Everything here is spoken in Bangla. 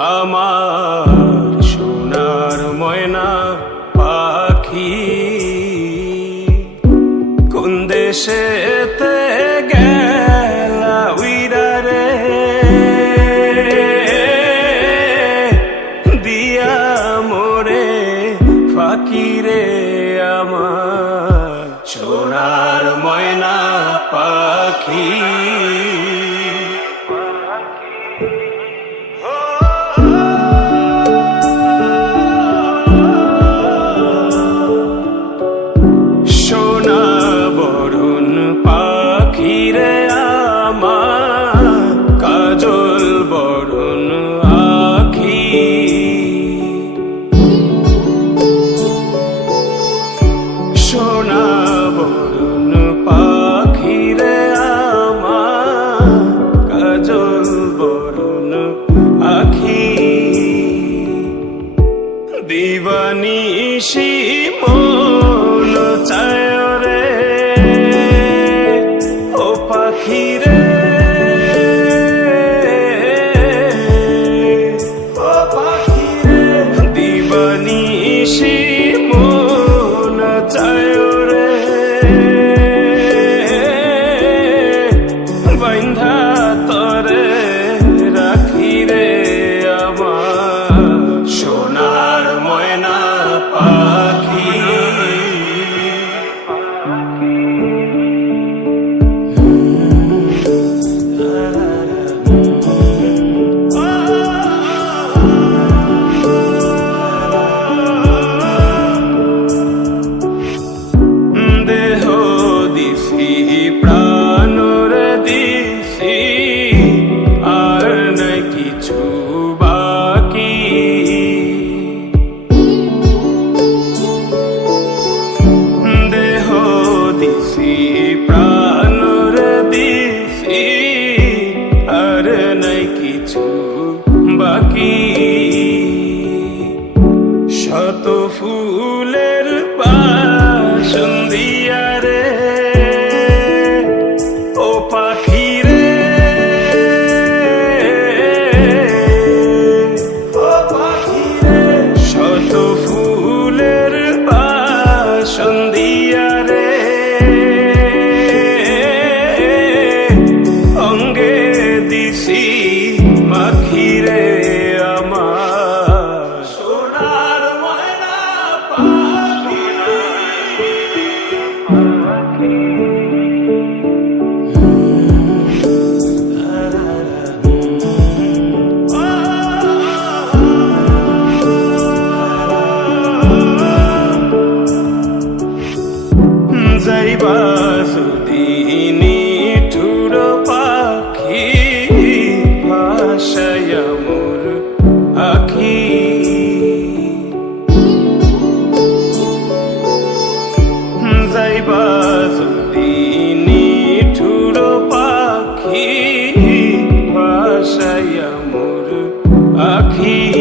আমার সোনার ময়না পাখি। কোন দেশেতে গেলা রে? দিয়া মোরে আমার সোনার ময়না পাখি। দিবানিশি মন চায় রে ও পাখি রে ও পাখি রে দিবানিশি মন চায় রে বাইন্ধা দেহ দিছি প্রাণর দিছি আর নাই কিছু বাকি। শত ফুলের যাইবা সুদিনী ঠুর পাখি ভাষায় আখি। যাইবা সুদিনী ঠুর পাখি আখি।